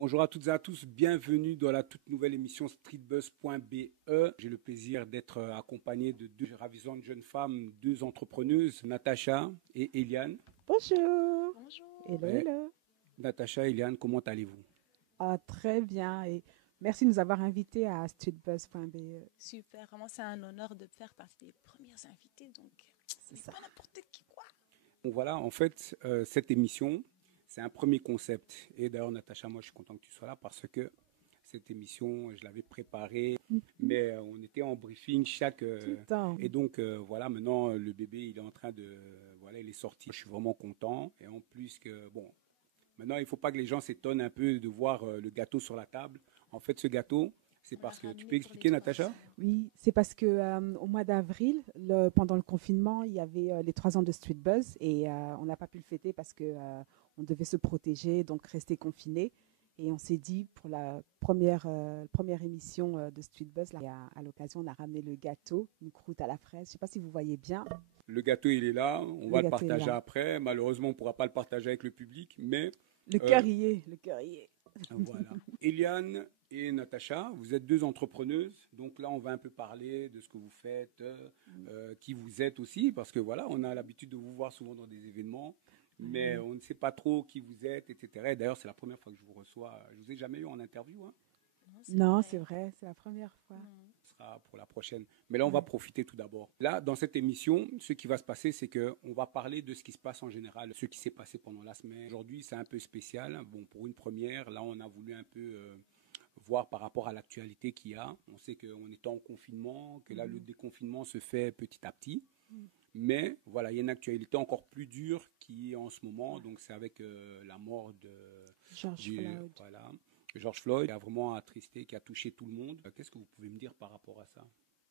Bonjour à toutes et à tous, bienvenue dans la toute nouvelle émission streetbuzz.be. J'ai le plaisir d'être accompagné de deux ravissantes jeunes femmes, deux entrepreneuses, Natacha et Eliane. Bonjour. Bonjour. Hello, hello. Natacha et Eliane, comment allez-vous? Très bien et merci de nous avoir invités à streetbuzz.be. Super, vraiment c'est un honneur de faire partie des premières invitées, donc C'est ça. pas n'importe qui quoi. Bon voilà, en fait, cette émission, c'est un premier concept. Et d'ailleurs, Natacha, moi je suis content que tu sois là parce que cette émission, je l'avais préparée, mais on était en briefing chaque... Tout le temps. et donc voilà, maintenant le bébé, il est en train de... Voilà, il est sorti. Je suis vraiment content. Et en plus que, bon, maintenant il ne faut pas que les gens s'étonnent un peu de voir le gâteau sur la table. En fait, ce gâteau, c'est On l'a parce que... Tu ramené peux pour expliquer, les Natacha? 3 ans. Oui, c'est parce que au mois d'avril, pendant le confinement, il y avait les 3 ans de Street Buzz et on n'a pas pu le fêter parce que on devait se protéger, donc rester confiné. Et on s'est dit pour la première émission de Street Buzz, là, à l'occasion, on a ramené le gâteau, une croûte à la fraise. Je ne sais pas si vous voyez bien. Le gâteau, il est là. On va le gâteau est partager là. après. Malheureusement, on ne pourra pas le partager avec le public, mais Le cœur y est, le cœur y est. voilà. Eliane et Natacha, vous êtes deux entrepreneuses. Donc là, on va un peu parler de ce que vous faites, qui vous êtes aussi, parce que voilà, on a l'habitude de vous voir souvent dans des événements, mais on ne sait pas trop qui vous êtes, etc. Et d'ailleurs, c'est la première fois que je vous reçois. Je vous ai jamais eu en interview, hein. Non, c'est vrai, c'est la première fois. Ce sera pour la prochaine. Mais là, on va profiter tout d'abord. Là, dans cette émission, ce qui va se passer, c'est qu'on va parler de ce qui se passe en général, ce qui s'est passé pendant la semaine. Aujourd'hui, c'est un peu spécial. Bon, pour une première, là, on a voulu un peu voir par rapport à l'actualité qu'il y a. On sait qu'on est en confinement, que là, le déconfinement se fait petit à petit. Mais voilà, il y a une actualité encore plus dure qui est en ce moment. Donc, c'est avec la mort de George Floyd. voilà, George Floyd, qui a vraiment attristé, qui a touché tout le monde. Qu'est-ce que vous pouvez me dire par rapport à ça?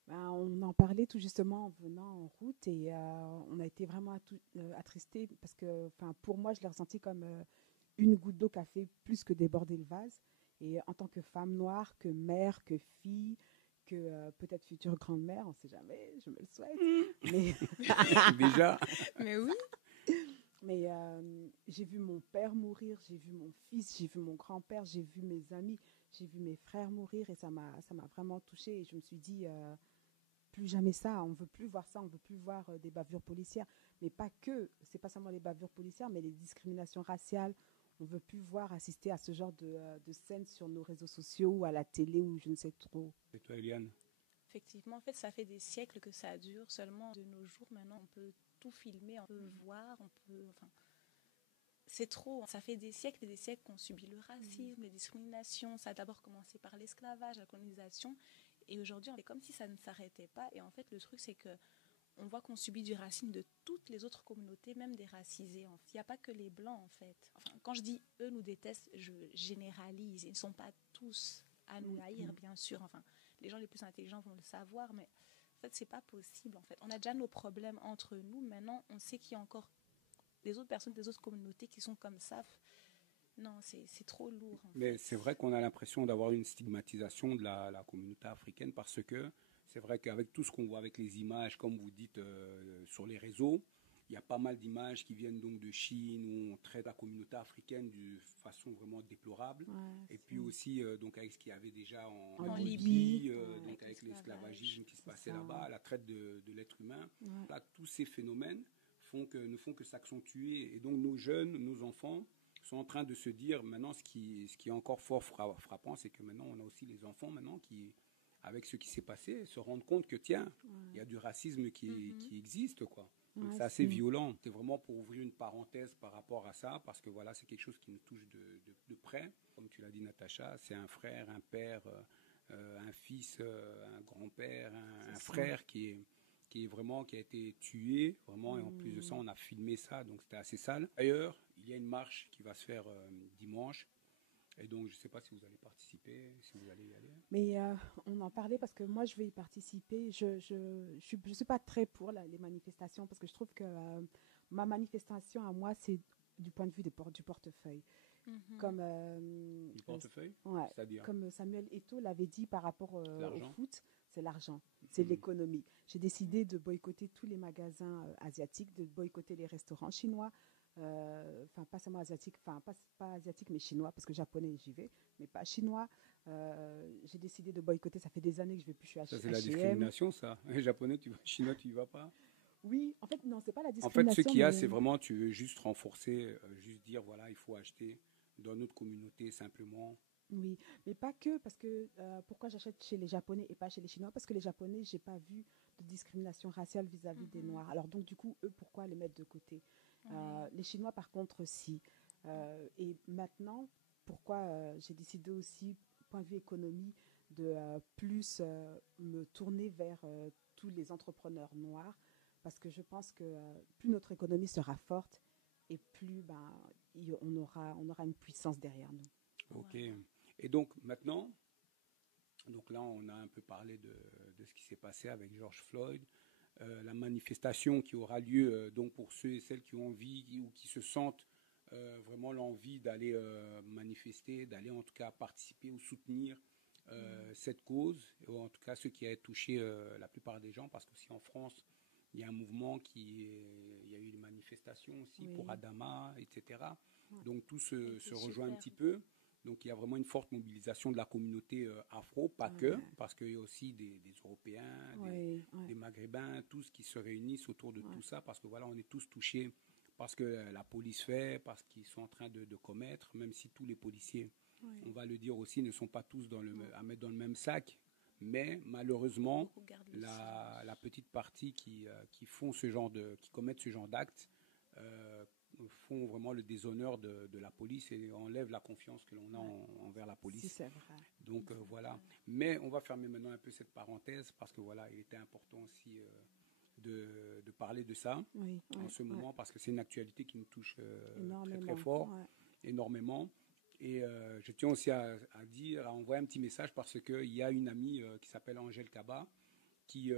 Ben, on en parlait tout justement en venant en route et on a été vraiment attristés parce que pour moi, je l'ai ressenti comme une goutte d'eau qui a fait plus que déborder le vase. Et en tant que femme noire, que mère, que fille, que peut-être future grand-mère, on ne sait jamais, je me le souhaite. Mais, Déjà, Mais oui, mais j'ai vu mon père mourir, j'ai vu mon fils, j'ai vu mon grand-père, j'ai vu mes amis, j'ai vu mes frères mourir et ça m'a vraiment touchée. Et je me suis dit, plus jamais ça, on ne veut plus voir ça, on ne veut plus voir des bavures policières. Mais pas que, c'est pas seulement les bavures policières, mais les discriminations raciales. On ne veut plus voir assister à ce genre de scènes sur nos réseaux sociaux ou à la télé ou je ne sais trop. et toi, Eliane? effectivement, en fait, ça fait des siècles que ça dure. Seulement de nos jours, maintenant, on peut tout filmer, on peut voir, on peut. Enfin, c'est trop. Ça fait des siècles et des siècles qu'on subit le racisme, les discriminations. Ça a d'abord commencé par l'esclavage, la colonisation. Et aujourd'hui, on fait comme si ça ne s'arrêtait pas. Et en fait, le truc, c'est que on voit qu'on subit du racisme de toutes les autres communautés, même des racisés. Il n'y a pas que les blancs, en fait. Enfin, quand je dis eux nous détestent, je généralise. Ils ne sont pas tous à nous haïr, bien sûr. Enfin, les gens les plus intelligents vont le savoir, mais en fait, c'est pas possible. En fait, on a déjà nos problèmes entre nous. Maintenant, on sait qu'il y a encore des autres personnes, des autres communautés qui sont comme ça. Non, c'est trop lourd. Mais c'est vrai qu'on a l'impression d'avoir une stigmatisation de la communauté africaine parce que c'est vrai qu'avec tout ce qu'on voit avec les images, comme vous dites sur les réseaux, il y a pas mal d'images qui viennent donc de Chine où on traite la communauté africaine de façon vraiment déplorable. Ouais, Et puis aussi donc avec ce qu'il y avait déjà en En Libye, Libye, donc avec l'esclavagisme qui se c'est passait ça. là-bas, la traite de l'être humain. Ouais. Là, tous ces phénomènes ne font que s'accentuer. Et donc nos jeunes, nos enfants sont en train de se dire maintenant ce qui est encore fort frappant, c'est que maintenant on a aussi les enfants maintenant qui, avec ce qui s'est passé, se rendent compte que tiens, il y a du racisme qui existe, quoi. Donc Ouais, c'est assez violent. C'est vraiment pour ouvrir une parenthèse par rapport à ça, parce que voilà, c'est quelque chose qui nous touche de près. Comme tu l'as dit, Natacha, c'est un frère, un père, un fils, un grand-père, un frère qui a été tué, vraiment, et en plus de ça, on a filmé ça, donc c'était assez sale. D'ailleurs, il y a une marche qui va se faire dimanche, et donc je ne sais pas si vous allez participer, si vous allez y aller. Mais on en parlait parce que moi, je vais y participer. Je suis pas très pour les manifestations parce que je trouve que ma manifestation à moi, c'est du point de vue du portefeuille. Comme, Du portefeuille, ouais, c'est-à-dire comme Samuel Eto'o l'avait dit par rapport au l'argent. foot, c'est l'argent, c'est l'économie. J'ai décidé de boycotter tous les magasins asiatiques, de boycotter les restaurants chinois, enfin pas seulement asiatiques, enfin pas asiatiques mais chinois, parce que japonais j'y vais, mais pas chinois. J'ai décidé de boycotter, ça fait des années que je vais plus chez Ça, c'est la H&M. discrimination, ça. Les Japonais, tu vas, chinois, tu y vas pas. Oui, en fait non, c'est pas la En fait, ce discrimination, qu'il y a, mais c'est vraiment, tu veux juste renforcer, juste dire, voilà, il faut acheter dans notre communauté simplement. oui, mais pas que, parce que pourquoi j'achète chez les Japonais et pas chez les Chinois? Parce que les Japonais, j'ai pas vu de discrimination raciale vis-à-vis des Noirs. Alors donc du coup, eux, pourquoi les mettre de côté? Ouais. Les Chinois, par contre, si. Et maintenant, pourquoi j'ai décidé aussi, point de vue économie, de plus me tourner vers tous les entrepreneurs noirs, parce que je pense que plus notre économie sera forte et plus ben, on aura une puissance derrière nous. OK. Ouais. Et donc, maintenant, donc là, on a un peu parlé de ce qui s'est passé avec George Floyd, la manifestation qui aura lieu donc pour ceux et celles qui ont envie ou qui se sentent vraiment l'envie d'aller manifester, d'aller en tout cas participer ou soutenir cette cause, ou en tout cas ceux qui a touché la plupart des gens, parce qu'aussi en France, il y a un mouvement il y a eu des manifestations aussi Oui. pour Adama, etc. Ouais. Donc tout C'était se rejoint un super. petit peu. Donc il y a vraiment une forte mobilisation de la communauté afro, pas Ouais. que, parce qu'il y a aussi des Européens, Oui, ouais. des Maghrébins, tous qui se réunissent autour de Ouais. tout ça, parce que voilà, on est tous touchés parce que la police fait, parce qu'ils sont en train de commettre, même si tous les policiers, on Ouais. va le dire aussi, ne sont pas tous à mettre dans le même sac, mais malheureusement, Beaucoup gardent le la silence. petite partie qui font qui commettent ce genre d'actes, euh, font vraiment le déshonneur de la police et enlèvent la confiance que l'on a Ouais. envers la Si, police. c'est vrai. Donc C'est voilà. vrai. Mais on va fermer maintenant un peu cette parenthèse parce que voilà, il était important aussi de parler de ça Oui, en ouais, ce ouais. moment parce que c'est une actualité qui nous touche très très Énormément. fort, Ouais. énormément. Et je tiens aussi à envoyer un petit message parce qu'il y a une amie qui s'appelle Angèle Kaba qui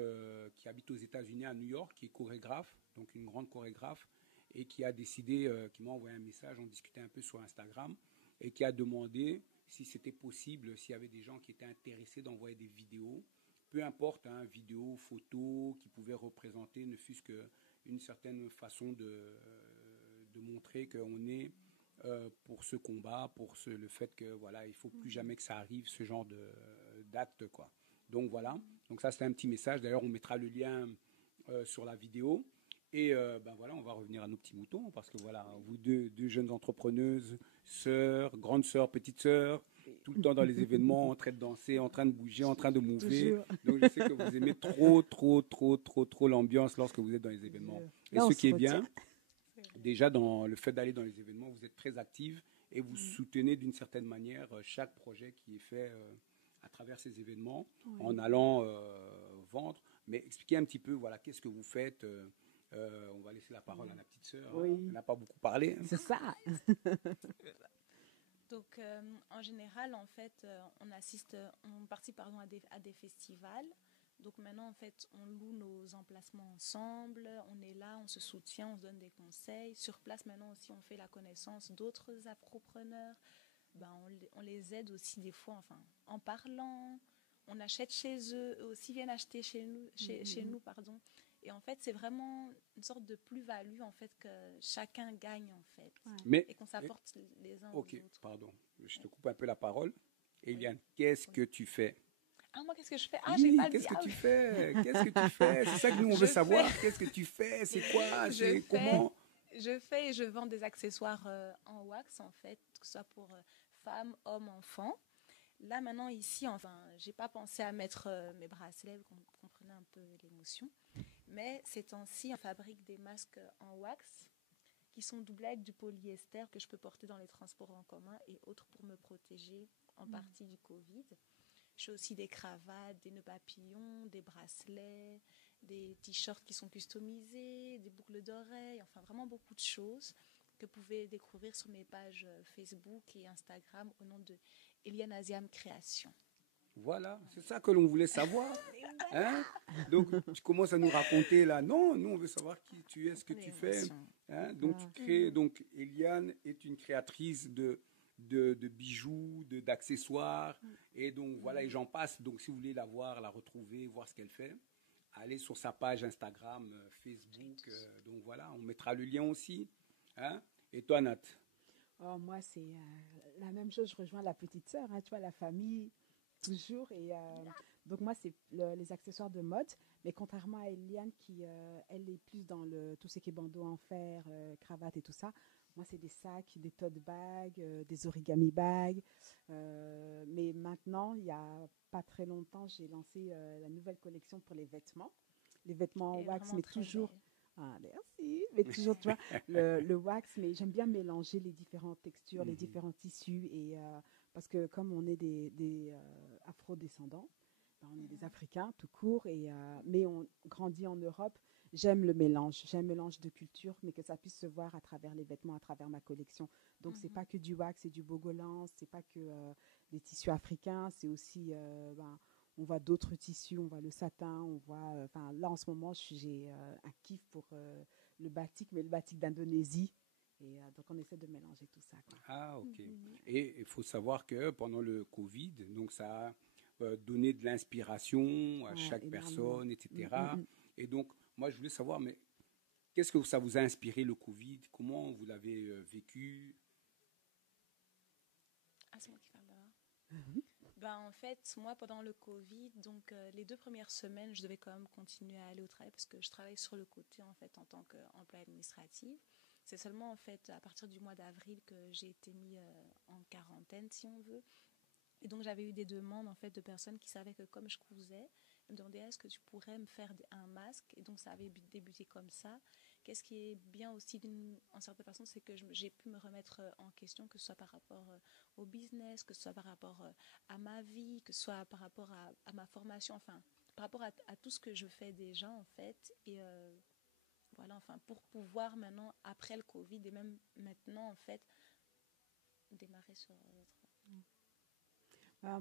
habite aux États-Unis à New York, qui est chorégraphe, donc une grande chorégraphe, et qui a décidé, qui m'a envoyé un message, on discutait un peu sur Instagram, et qui a demandé si c'était possible, s'il y avait des gens qui étaient intéressés d'envoyer des vidéos, peu importe, hein, vidéos, photos, qui pouvaient représenter ne fût-ce qu'une certaine façon de montrer qu'on est pour ce combat, le fait que voilà, il faut plus jamais que ça arrive, ce genre d'acte, quoi. Donc voilà, donc ça c'était un petit message. D'ailleurs, on mettra le lien sur la vidéo. Et ben voilà, on va revenir à nos petits moutons parce que voilà, vous deux jeunes entrepreneuses, sœurs, grandes sœurs, petites sœurs, tout le temps dans les événements, en train de danser, en train de bouger, en train de mouver. Toujours. Donc je sais que vous aimez trop l'ambiance lorsque vous êtes dans les événements. Et Là, on ce se qui est retient. bien, déjà dans le fait d'aller dans les événements, vous êtes très active et vous soutenez d'une certaine manière chaque projet qui est fait à travers ces événements en Oui. allant vendre. Mais expliquez un petit peu, voilà, qu'est-ce que vous faites. On va laisser la parole à la petite sœur. Hein. Oui. Elle n'a pas beaucoup parlé. C'est ça. Donc, en général, en fait, on participe pardon, à des festivals. Donc maintenant, en fait, on loue nos emplacements ensemble, on est là, on se soutient, on se donne des conseils. Sur place, maintenant aussi, on fait la connaissance d'autres appropreneurs. Ben, on les aide aussi des fois, enfin, en parlant. On achète chez eux, eux aussi viennent acheter chez nous, pardon. Et en fait, c'est vraiment une sorte de plus-value, en fait, que chacun gagne, en fait. Ouais. Mais, Et qu'on s'apporte les uns ok, aux autres. pardon, je te coupe un peu la parole. Oui. Eliane, qu'est-ce Oui. que tu fais? Ah, moi, qu'est-ce que je fais? Ah, j'ai Oui, pas dit. qu'est-ce que Ah, tu oui. fais? Qu'est-ce que tu fais? C'est ça que nous, on veut Je savoir. fais- Qu'est-ce que tu fais? C'est quoi? Je C'est fais- comment? Je fais et je vends des accessoires en wax, en fait, que ce soit pour femmes, hommes, enfants. Là, maintenant, ici, enfin, j'ai pas pensé à mettre mes bracelets, vous comprenez un peu l'émotion. Mais ces temps-ci, on fabrique des masques en wax qui sont doublés avec du polyester que je peux porter dans les transports en commun et autres pour me protéger en partie du Covid. Je fais aussi des cravates, des nœuds papillons, des bracelets, des t-shirts qui sont customisés, des boucles d'oreilles, enfin vraiment beaucoup de choses que vous pouvez découvrir sur mes pages Facebook et Instagram au nom de Eliane Aziam Création. Voilà, c'est ça que l'on voulait savoir. Hein? Donc, tu commences à nous raconter là. Non, nous, on veut savoir qui tu es, ce que tu fais. Hein? Donc, tu crées. Donc, Eliane est une créatrice de bijoux, d'accessoires. Et donc, voilà, et j'en passe. Donc, si vous voulez la voir, la retrouver, voir ce qu'elle fait, allez sur sa page Instagram, Facebook. Donc, voilà, on mettra le lien aussi. Hein? Et toi, Nat? Oh, moi, c'est la même chose. Je rejoins la petite sœur, hein, tu vois, la famille, toujours. Et donc, moi, c'est les accessoires de mode. Mais contrairement à Eliane, qui, elle est plus dans tout ce qui est bandeau en fer, cravate et tout ça, moi, c'est des sacs, des tote bags, des origami bags. Mais maintenant, il n'y a pas très longtemps, j'ai lancé la nouvelle collection pour les vêtements. Les vêtements en Elle est wax, vraiment mais très toujours. belle. Ah, merci. Mais toujours, tu vois, le wax, mais j'aime bien mélanger les différentes textures, les Mhm. différents tissus. Et, parce que comme on est des afro-descendants, ben, on est des Mhm. Africains tout court, mais on grandit en Europe. J'aime le mélange. J'aime le mélange de cultures, mais que ça puisse se voir à travers les vêtements, à travers ma collection. Donc, c'est pas Mhm. que du wax et du bogolan, c'est pas que des tissus africains, c'est aussi, ben, on voit d'autres tissus, on voit le satin, on voit. Enfin, là, en ce moment, j'ai un kiff pour le batik, mais le batik d'Indonésie. Et donc, on essaie de mélanger tout ça, quoi. Ah, ok. Mhm. Et il faut savoir que pendant le Covid, donc ça a donné de l'inspiration à Ouais, chaque énormément. personne, Mm, mm, etc. mm. Et donc, moi, je voulais savoir, mais qu'est-ce que ça vous a inspiré le Covid? Comment vous l'avez vécu? Ah, c'est moi qui parle d'abord. Mhm. Ben, en fait, moi, pendant le Covid, donc les 2 premières semaines, je devais quand même continuer à aller au travail parce que je travaille sur le côté, en fait, en tant qu'employée administrative. C'est seulement, en fait, à partir du mois d'avril que j'ai été mis en quarantaine, si on veut. Et donc, j'avais eu des demandes, en fait, de personnes qui savaient que comme je cousais, elles me demandaient est-ce que tu pourrais me faire un masque. Et donc, ça avait débuté comme ça. Qu'est-ce qui est bien aussi, en certaine façon, c'est que j'ai pu me remettre en question, que ce soit par rapport au business, que ce soit par rapport à ma vie, que ce soit par rapport à ma formation, enfin, par rapport à tout ce que je fais déjà, en fait. Et voilà, enfin, pour pouvoir maintenant, après le Covid, et même maintenant, en fait, démarrer sur votre...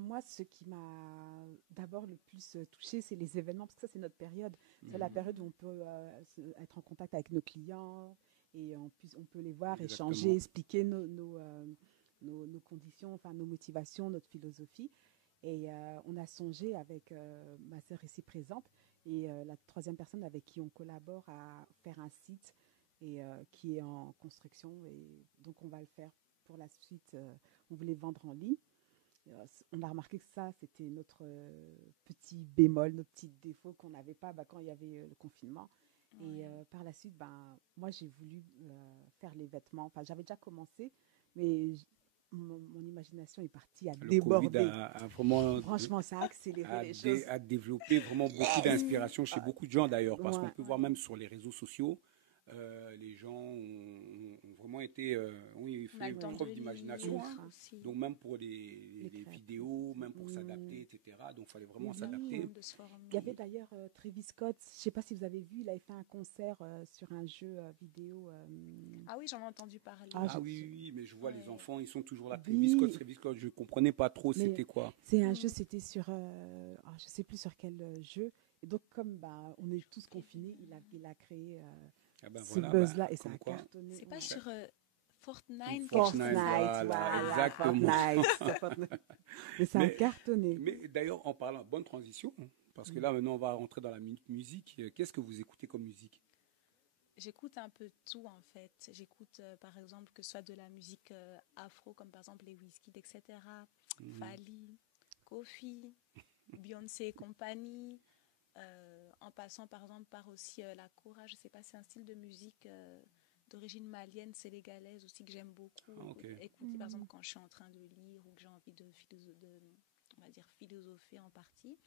Moi, ce qui m'a d'abord le plus touché, c'est les événements, parce que ça, c'est notre période. C'est la Mhm. période où on peut être en contact avec nos clients et on peut les voir, échanger, Exactement. expliquer nos conditions, enfin nos motivations, notre philosophie. Et on a songé avec ma sœur ici présente et la troisième personne avec qui on collabore à faire un site et qui est en construction. Et donc, on va le faire pour la suite. On voulait vendre en ligne. On a remarqué que ça, c'était notre petit bémol, notre petit défaut qu'on n'avait pas quand il y avait le confinement. Et Ouais. par la suite, moi, j'ai voulu faire les vêtements. Enfin, j'avais déjà commencé, mais mon imagination est partie à Le Covid déborder. a vraiment Franchement, ça a accéléré les choses. a développé vraiment beaucoup Yes! d'inspiration chez Ah, beaucoup de gens d'ailleurs, parce qu'on ouais. peut voir même Ouais. sur les réseaux sociaux, les gens ont vraiment été, oui, On a fait le temps de preuve d'imagination, hein. lire Ultra. aussi. Donc même pour Les les créatifs. vidéos, même pour Mm. s'adapter, etc. Donc il fallait vraiment Oui. s'adapter. De se Il y avait former. d'ailleurs Travis Scott, je ne sais pas si vous avez vu, il avait fait un concert sur un jeu vidéo. Ah oui, j'en ai entendu parler. Ah, Ah oui, oui, oui, mais je vois les Ouais. enfants, ils sont toujours là. oui, Travis Scott, je comprenais pas trop mais c'était quoi. c'est un jeu, Mm. c'était sur, je sais plus sur quel jeu. Et donc, comme on est tous confinés, Kevin. il a créé Ah ben ce voilà, bah, buzz-là et ça comme a quoi. cartonné. C'est pas Ouais. Ça- sur Fortnite, quelque chose Fortnite, comme ça. Fortnite, voilà, voilà, exactement. Fortnite, c'est Fortnite. Mais ça a Mais, cartonné. mais d'ailleurs, en parlant, bonne transition, hein, parce que Mm. là maintenant on va rentrer dans la musique. Qu'est-ce que vous écoutez comme musique? J'écoute un peu tout en fait. J'écoute par exemple que ce soit de la musique afro, comme par exemple les Wizkid, etc. Mhm. Fali, Kofi, Beyoncé et compagnie. En passant par exemple par aussi la kora, je sais pas, c'est un style de musique d'origine malienne, sénégalaise aussi que j'aime Ah, beaucoup ok. écouter par exemple Mm. quand je suis en train de lire ou que j'ai envie de on va dire philosopher en partie.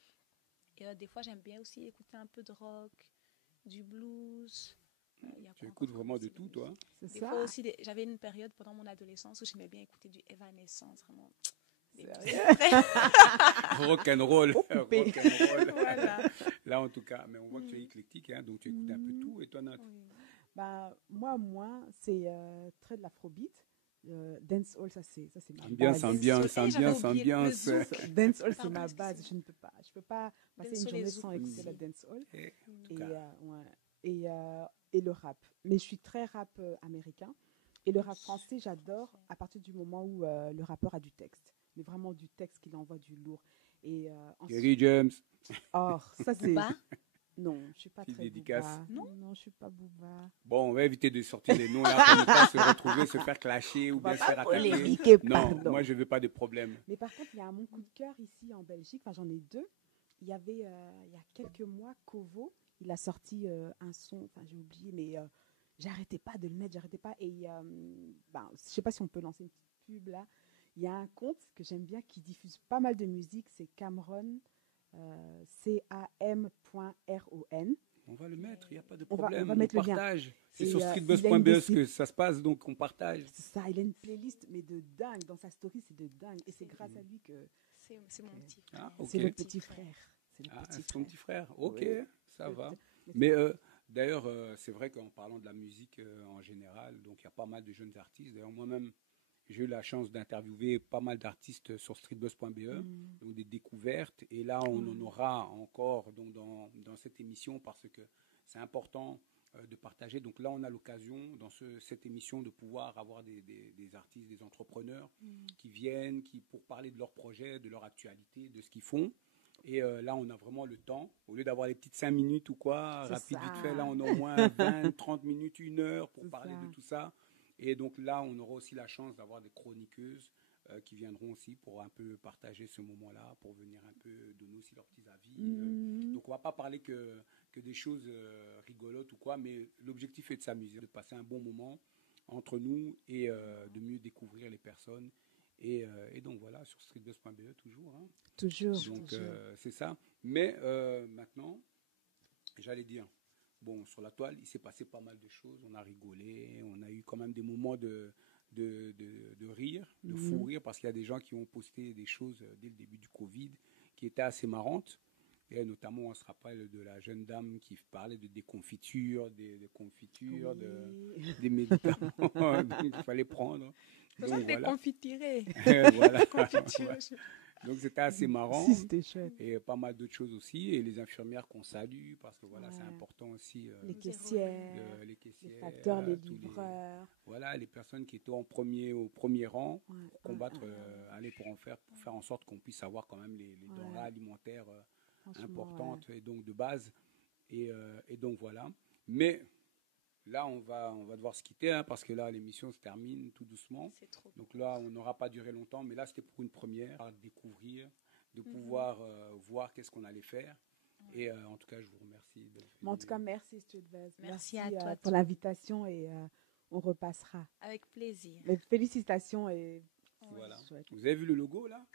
Et des fois j'aime bien aussi écouter un peu de rock, du blues. Il y a Tu quoi écoutes encore comme vraiment de style de tout, toi, hein? musique? C'est Des fois ça. aussi, j'avais une période pendant mon adolescence où j'aimais bien écouter du Evanescence, vraiment des trucs Sérieux. très... Rock and roll, Au coupé. rock and roll. Voilà. Là en tout cas, mais on voit que tu es Mm. éclectique, hein, donc tu écoutes un peu Mm. tout. Et toi, Nat? Oui. Moi, c'est très de l'afrobeat. Dancehall, ça c'est ma Ambiance, base. Dancehall. ambiance, Eh, j'avais ambiance, oublié le ambiance. zouk. Dancehall, c'est Pardon, ma base. excusez-moi. Je peux pas passer une Dancehall et journée zouk sans écouter la aussi. dancehall En tout et, cas, ouais, et le rap. Mais je suis très rap américain. Et le rap français, j'adore Parfait. à partir du moment où le rappeur a du texte. Mais vraiment du texte qu'il envoie du lourd. Et Kerry ensuite, James. or, ça c'est Booba. Non, je suis pas Petite très dédicace. Booba. Non? Non, je suis pas Booba. Bon, on va éviter de sortir des noms là pour ne pas se retrouver, se faire clasher ou On va bien se pas faire attaquer. polémiquer, Non, pardon. moi je veux pas de problème. Mais par contre, il y a mon coup de cœur ici en Belgique. Enfin, j'en ai deux. Il y avait, il y a quelques mois, Kovo. Il a sorti un son. Enfin, j'ai oublié, mais j'arrêtais pas de le mettre, j'arrêtais pas. Et je sais pas si on peut lancer une petite pub là. Il y a un compte que j'aime bien qui diffuse pas mal de musique. C'est Cameron, CAM.RON. On va le mettre, il n'y a pas de On va problème. mettre le lien. Partage. C'est Et, sur il a une streetbuzz.be que ça se passe, donc on partage. C'est ça, il a une playlist, mais de dingue. Dans sa story, c'est de dingue. Et c'est grâce à lui que C'est mon petit frère. Ah, ok. c'est le petit frère. C'est le Ah, petit c'est ton frère. petit frère. Ok, Oui. ça va. Mais Mais d'ailleurs, c'est vrai qu'en parlant de la musique en général, donc il y a pas mal de jeunes artistes. D'ailleurs, moi-même, j'ai eu la chance d'interviewer pas mal d'artistes sur streetbuzz.be, donc des découvertes. Et là, on en aura encore donc, dans cette émission parce que c'est important de partager. Donc là, on a l'occasion dans cette émission de pouvoir avoir des artistes, des entrepreneurs qui viennent pour parler de leurs projets, de leur actualité, de ce qu'ils font. Et là, on a vraiment le temps. Au lieu d'avoir les petites 5 minutes ou quoi, C'est rapide, ça. vite fait, là, on a au moins 20, 30 minutes, 1 heure pour C'est parler ça. de tout ça. Et donc là, on aura aussi la chance d'avoir des chroniqueuses qui viendront aussi pour un peu partager ce moment-là, pour venir un peu donner aussi leurs petits avis. Donc, on ne va pas parler que des choses rigolotes ou quoi, mais l'objectif est de s'amuser, de passer un bon moment entre nous et de mieux découvrir les personnes. Et donc voilà, sur streetbuzz.be toujours. Hein. Toujours. Donc toujours. c'est ça. Mais maintenant, j'allais dire, bon, sur la toile, il s'est passé pas mal de choses. On a rigolé, on a eu quand même des moments de rire, de fou rire, parce qu'il y a des gens qui ont posté des choses dès le début du Covid qui étaient assez marrantes. Et notamment, on se rappelle de la jeune dame qui parlait de déconfiture, des confitures, Oui. des médicaments qu'il fallait prendre. C'est ça, des confiturés. Voilà. Confiture. Ouais. Donc c'était assez marrant. Si, c'était chouette. Et pas mal d'autres choses aussi. Et les infirmières qu'on salue, parce que voilà, Ouais. c'est important aussi. Les caissières, Les les caissières, facteurs, les tous livreurs. voilà, les personnes qui étaient au premier rang Ouais, pour combattre, ouais. pour faire en sorte qu'on puisse avoir quand même les denrées alimentaires Franchement, importantes et donc de base. Et donc voilà. Mais là, on va devoir se quitter hein, parce que là, l'émission se termine tout doucement. C'est trop. Donc là, on n'aura pas duré longtemps, mais là, c'était pour une première, à découvrir, de pouvoir voir qu'est-ce qu'on allait faire. Et en tout cas, je vous remercie. Mais en tout cas, merci Streetbuzz. Merci à toi, pour l'invitation et on repassera. Avec plaisir. Mais félicitations et Voilà. chouette. Vous avez vu le logo là?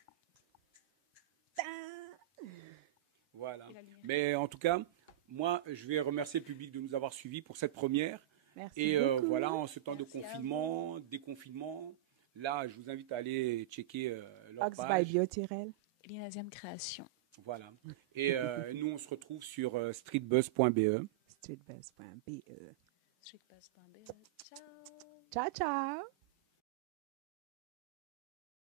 Voilà. Mais en tout cas, moi, je vais remercier le public de nous avoir suivis pour cette première. Merci Et beaucoup. voilà, en ce temps de Merci à confinement, déconfinement, là, je vous invite à aller checker leur Ox by page. Biotirel. L'INASIAM Création. Voilà. Et nous, on se retrouve sur streetbuzz.be. Streetbuzz.be. Streetbuzz.be. Ciao. Ciao, ciao.